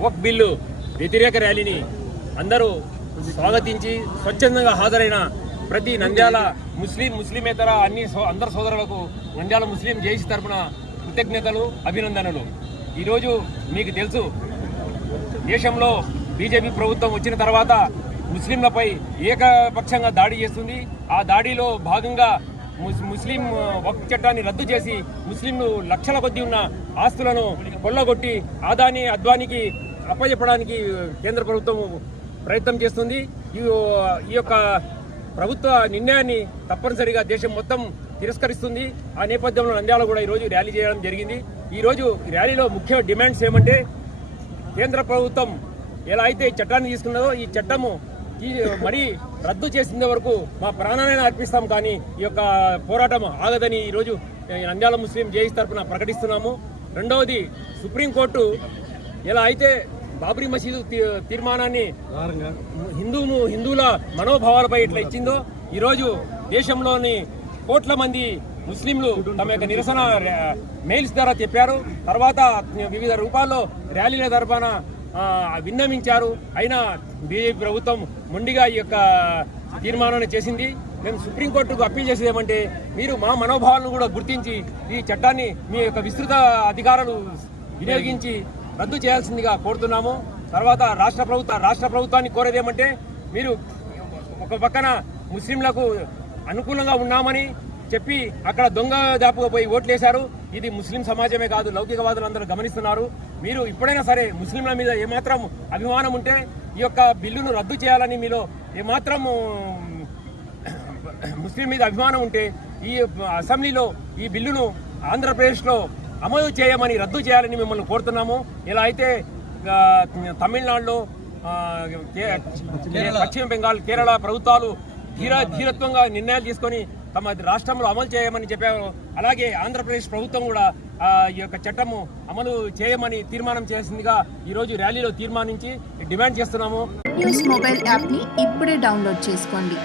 వక్ bill వ్యతిరేక ర్యాలీని అందరూ స్వాగతించి స్వచ్ఛందంగా హాజరైన ప్రతి నంద్యాల ముస్లిం ముస్లిమేతర అన్ని సో- అందరు సోదరులకు నంద్యాల ముస్లిం జేసీ తరఫున కృతజ్ఞతలు అభినందనలు. ఈరోజు మీకు తెలుసు దేశంలో బీజేపీ ప్రభుత్వం వచ్చిన తర్వాత ముస్లింలపై ఏకపక్షంగా దాడి చేస్తుంది. ఆ దాడిలో భాగంగా ముస్లిం వక్ఫ్ చట్టాన్ని రద్దు చేసి ముస్లింలు లక్షల కొద్దీ ఉన్న ఆస్తులను కొల్లగొట్టి ఆదాని అద్వానికి అప్పచెప్పడానికి కేంద్ర ప్రభుత్వం ప్రయత్నం చేస్తుంది. ఈ ఈ యొక్క ప్రభుత్వ నిర్ణయాన్ని తప్పనిసరిగా దేశం మొత్తం తిరస్కరిస్తుంది. ఆ నేపథ్యంలో నంద్యాల కూడా ఈరోజు ర్యాలీ చేయడం జరిగింది. ఈరోజు ర్యాలీలో ముఖ్య డిమాండ్స్ ఏమంటే కేంద్ర ప్రభుత్వం ఎలా అయితే ఈ చట్టాన్ని తీసుకున్నదో ఈ చట్టము ఈ మరీ రద్దు చేసిన వరకు మా ప్రాణాలను అర్పిస్తాం కానీ ఈ యొక్క పోరాటం ఆగదని ఈరోజు నంద్యాల ముస్లిం జేఈస్ తరఫున ప్రకటిస్తున్నాము. రెండవది సుప్రీంకోర్టు ఎలా అయితే బాబ్రీ మసీదు తీర్మానాన్ని హిందూ హిందువుల మనోభావాలపై ఇట్లా ఇచ్చిందో ఈరోజు దేశంలోని కోట్ల మంది ముస్లింలు తమ యొక్క నిరసన మెయిల్స్ ద్వారా చెప్పారు. తర్వాత వివిధ రూపాల్లో ర్యాలీల తరఫున విన్నవించారు. అయినా బీజేపీ ప్రభుత్వం మొండిగా ఈ యొక్క తీర్మానాన్ని చేసింది. మేము సుప్రీంకోర్టుకు అప్పీల్ చేసేది ఏమంటే మీరు మా మనోభావాలను కూడా గుర్తించి ఈ చట్టాన్ని మీ యొక్క విస్తృత అధికారాలు వినియోగించి రద్దు చేయాల్సిందిగా కోరుతున్నాము. తర్వాత రాష్ట్ర ప్రభుత్వ రాష్ట్ర ప్రభుత్వాన్ని కోరేది ఏమంటే మీరు ఒక పక్కన ముస్లింలకు అనుకూలంగా ఉన్నామని చెప్పి అక్కడ దొంగ దాపుగా పోయి ఓట్లేశారు. ఇది ముస్లిం సమాజమే కాదు లౌకికవాదులు అందరూ గమనిస్తున్నారు. మీరు ఇప్పుడైనా సరే ముస్లింల మీద ఏమాత్రం అభిమానం ఉంటే ఈ యొక్క బిల్లును రద్దు చేయాలని మీలో ఏమాత్రం ముస్లిం మీద అభిమానం ఉంటే ఈ అసెంబ్లీలో ఈ బిల్లును ఆంధ్రప్రదేశ్లో అమలు చేయమని రద్దు చేయాలని మిమ్మల్ని కోరుతున్నాము. ఇలా అయితే తమిళనాడులో పశ్చిమ బెంగాల్ కేరళ ప్రభుత్వాలు ధీర ధీరత్వంగా నిర్ణయాలు తీసుకొని తమ రాష్ట్రంలో అమలు చేయమని చెప్పారు. అలాగే ఆంధ్రప్రదేశ్ ప్రభుత్వం కూడా ఈ యొక్క చట్టము అమలు చేయమని తీర్మానం చేసిందిగా ఈరోజు ర్యాలీలో తీర్మానించి డిమాండ్ చేస్తున్నాము. న్యూస్ మొబైల్ యాప్ని ఇప్పుడే డౌన్లోడ్ చేసుకోండి.